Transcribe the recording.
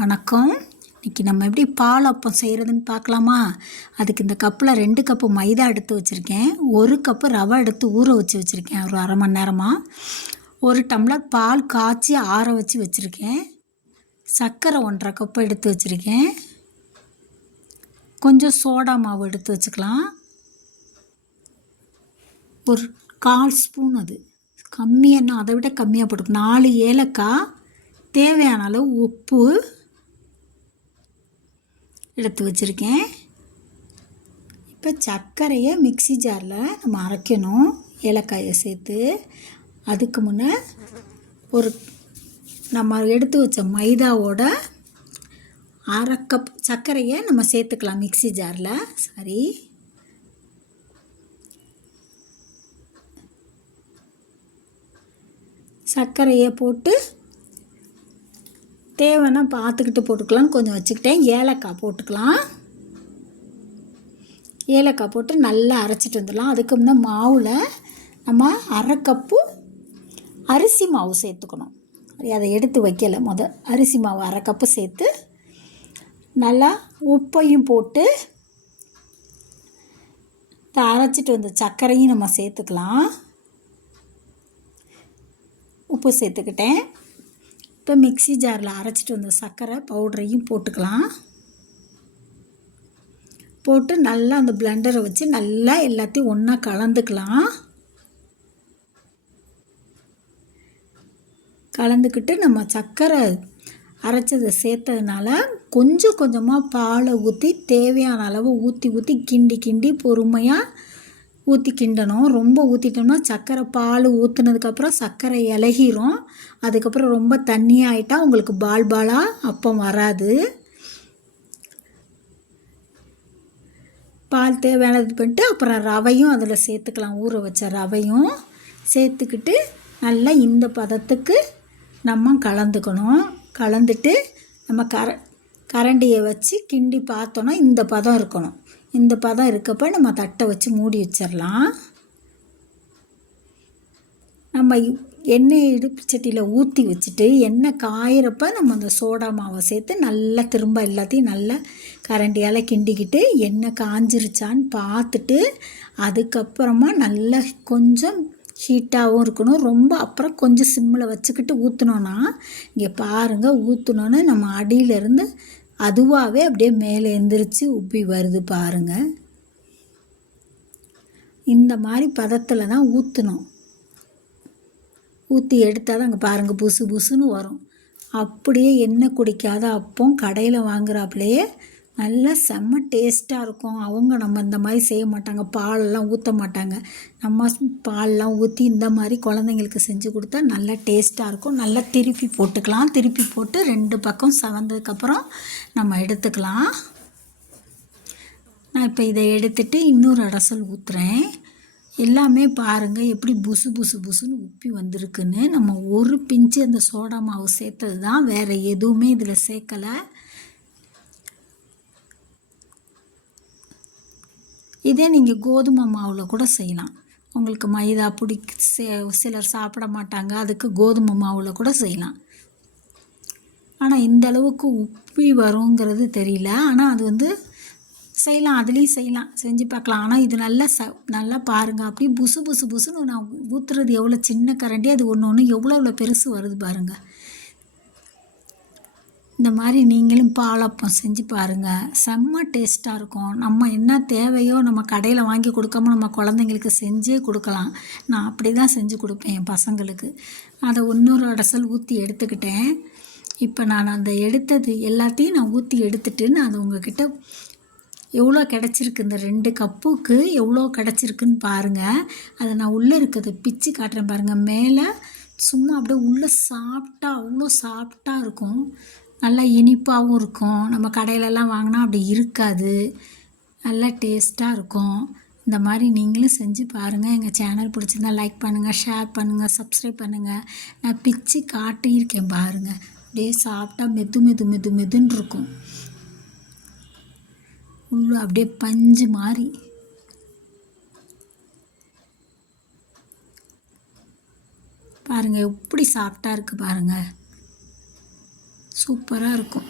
வணக்கம். இன்றைக்கி நம்ம எப்படி பால் அப்பம் செய்கிறதுன்னு பார்க்கலாமா? அதுக்கு இந்த கப்பில் 2 கப்பு மைதா எடுத்து வச்சுருக்கேன். 1 கப்பு ரவை எடுத்து ஊற வச்சுருக்கேன் ஒரு அரை மணி நேரமாக. 1 டம்ளர் பால் காய்ச்சி ஆற வச்சுருக்கேன். சர்க்கரை 1½ கப்பு எடுத்து வச்சுருக்கேன். கொஞ்சம் சோடா மாவு எடுத்து வச்சுக்கலாம். ஒரு 1/4 ஸ்பூன், அது கம்மியானா அதை விட கம்மியாக போட்டுக்கணும். 4 ஏலக்காய், தேவையான அளவு உப்பு எடுத்து வச்சுருக்கேன். இப்போ சர்க்கரையை மிக்ஸி ஜாரில் நம்ம அரைக்கணும், ஏலக்காயை சேர்த்து. அதுக்கு முன்னே நம்ம எடுத்து வச்ச மைதாவோட 1/2 கப் சர்க்கரையை நம்ம சேர்த்துக்கலாம் மிக்ஸி ஜாரில். சர்க்கரையை போட்டு தேவைன்னா பார்த்துக்கிட்டு போட்டுக்கலாம். கொஞ்சம் வச்சுக்கிட்டேன். ஏலக்காய் போட்டுக்கலாம். ஏலக்காய் போட்டு நல்லா அரைச்சிட்டு வந்துடலாம். அதுக்கு முன்னே மாவில் நம்ம 1/2 கப்பு அரிசி மாவு சேர்த்துக்கணும். அதை எடுத்து வைக்கலை. அரிசி மாவு 1/2 கப்பு சேர்த்து நல்லா உப்பையும் போட்டு அரைச்சிட்டு வந்த சர்க்கரையும் நம்ம சேர்த்துக்கலாம். உப்பு சேர்த்துக்கிட்டேன். இப்போ மிக்ஸி ஜாரில் அரைச்சிட்டு வந்த சர்க்கரை பவுடரையும் போட்டுக்கலாம். போட்டு நல்லா அந்த பிளெண்டரை வச்சு நல்லா எல்லாத்தையும் ஒன்றா கலந்துக்கலாம். கலந்துக்கிட்டு நம்ம சர்க்கரை அரைச்சதை சேர்த்ததுனால கொஞ்சம் கொஞ்சமாக பாலை ஊற்றி தேவையான அளவு ஊற்றி கிண்டி பொறுமையாக ஊற்றி கிண்டணும். ரொம்ப ஊற்றிட்டோம்னா சர்க்கரை பால் ஊற்றுனதுக்கப்புறம் சர்க்கரை இலகிரும். அதுக்கப்புறம் ரொம்ப தண்ணியாகிட்டா உங்களுக்கு பாலாக அப்பம் வராது. பால் தேவையானது பண்ணிட்டு அப்புறம் ரவையும் அதில் சேர்த்துக்கலாம். ஊற வச்ச ரவையும் சேர்த்துக்கிட்டு நல்லா இந்த பதத்துக்கு நம்ம கலந்துக்கணும். கலந்துட்டு நம்ம கரண்டியை வச்சு கிண்டி பார்த்தோன்னா இந்த பதம் இருக்கணும். இந்த பதம் இருக்கப்போ நம்ம தட்டை வச்சு மூடி வச்சிடலாம். நம்ம எண்ணெய் இடுப்பு சட்டியில் ஊற்றி வச்சுட்டு எண்ணெய் காயிறப்ப நம்ம அந்த சோடா மாவை சேர்த்து நல்லா திரும்ப எல்லாத்தையும் நல்லா கரண்டியால் கிண்டிக்கிட்டு எண்ணெய் காஞ்சிருச்சான்னு பார்த்துட்டு அதுக்கப்புறமா நல்லா கொஞ்சம் ஹீட்டாகவும் இருக்கணும். ரொம்ப அப்புறம் கொஞ்சம் சிம்மில் வச்சுக்கிட்டு ஊற்றினோன்னா இங்கே பாருங்கள், ஊற்றினோன்னு நம்ம அடியிலேருந்து அதுவாகவே அப்படியே மேலே எந்திரிச்சு உப்பி வருது பாருங்கள். இந்த மாதிரி பதத்தில் தான் ஊற்றணும். ஊற்றி எடுத்தால் தான் அங்கே பாருங்கள் புசு புசுன்னு வரும். அப்படியே எண்ணெய் குடிக்காத அப்பம் கடையில் வாங்குறாப்புலையே நல்லா செம்ம டேஸ்ட்டாக இருக்கும். நம்ம இந்த மாதிரி செய்ய மாட்டாங்க, பாலெல்லாம் ஊற்ற மாட்டாங்க. நம்ம பாலெலாம் ஊற்றி இந்த மாதிரி குழந்தைங்களுக்கு செஞ்சு கொடுத்தா நல்லா டேஸ்ட்டாக இருக்கும். நல்லா திருப்பி போட்டுக்கலாம். திருப்பி போட்டு 2 பக்கம் செவந்ததுக்கப்புறம் நம்ம எடுத்துக்கலாம். நான் இப்போ இதை எடுத்துகிட்டு இன்னொரு அடசல் ஊற்றுறேன். எல்லாமே பாருங்கள் எப்படி புசுன்னு உப்பி வந்திருக்குன்னு. நம்ம ஒரு பிஞ்சு அந்த சோடா மாவு சேர்த்தது தான், வேறு எதுவுமே இதில் சேர்க்கலை. இதே நீங்கள் கோதுமை மாவில் கூட செய்யலாம். உங்களுக்கு மைதா சிலர் சாப்பிட மாட்டாங்க, அதுக்கு கோதுமை மாவில் கூட செய்யலாம். ஆனால் இந்த அளவுக்கு உப்பி வருங்கிறது தெரியல. ஆனால் அது செய்யலாம், அதுலேயும் செய்யலாம், செஞ்சு பார்க்கலாம். ஆனால் இது நல்லா பாருங்கள், அப்படியே புசுன்னு நான் ஊற்றுறது எவ்வளோ சின்ன கரண்டி, அது ஒன்று எவ்வளோ பெருசு வருது பாருங்கள். இந்த மாதிரி நீங்களும் பாலப்பம் செஞ்சு பாருங்கள், செம்ம டேஸ்ட்டாக இருக்கும். நம்ம என்ன தேவையோ நம்ம கடையில் வாங்கி கொடுக்காம நம்ம குழந்தைங்களுக்கு செஞ்சே கொடுக்கலாம். நான் அப்படி தான் செஞ்சு கொடுப்பேன் என் பசங்களுக்கு. அதை இன்னொரு அடசல் ஊற்றி எடுத்துக்கிட்டேன். இப்போ நான் அந்த எடுத்தது எல்லாத்தையும் நான் ஊற்றி எடுத்துட்டு நான் அதை உங்கள்கிட்ட எவ்வளோ கிடச்சிருக்கு, இந்த 2 கப்புக்கு எவ்வளோ கிடச்சிருக்குன்னு பாருங்கள். அதை நான் உள்ளே இருக்கிறத பிச்சு காட்டுறேன் பாருங்கள். மேலே சும்மா அப்படியே உள்ளே அவ்வளோ சாஃப்டாக இருக்கும். நல்லா இனிப்பாகவும் இருக்கும். நம்ம கடையிலலாம் வாங்கினா அப்படி இருக்காது, நல்லா டேஸ்ட்டாக இருக்கும். இந்த மாதிரி நீங்களும் செஞ்சு பாருங்கள். எங்கள் சேனல் பிடிச்சிருந்தா லைக் பண்ணுங்கள், ஷேர் பண்ணுங்கள், சப்ஸ்கிரைப் பண்ணுங்கள். நான் பிச்சு காட்டியிருக்கேன் பாருங்கள். அப்படியே சாஃப்டாக மெதுன்னு இருக்கும். உள்ள அப்படியே பஞ்சு மாதிரி. பாருங்கள் எப்படி சாஃப்டாக இருக்குது பாருங்கள், சூப்பராக இருக்கும்.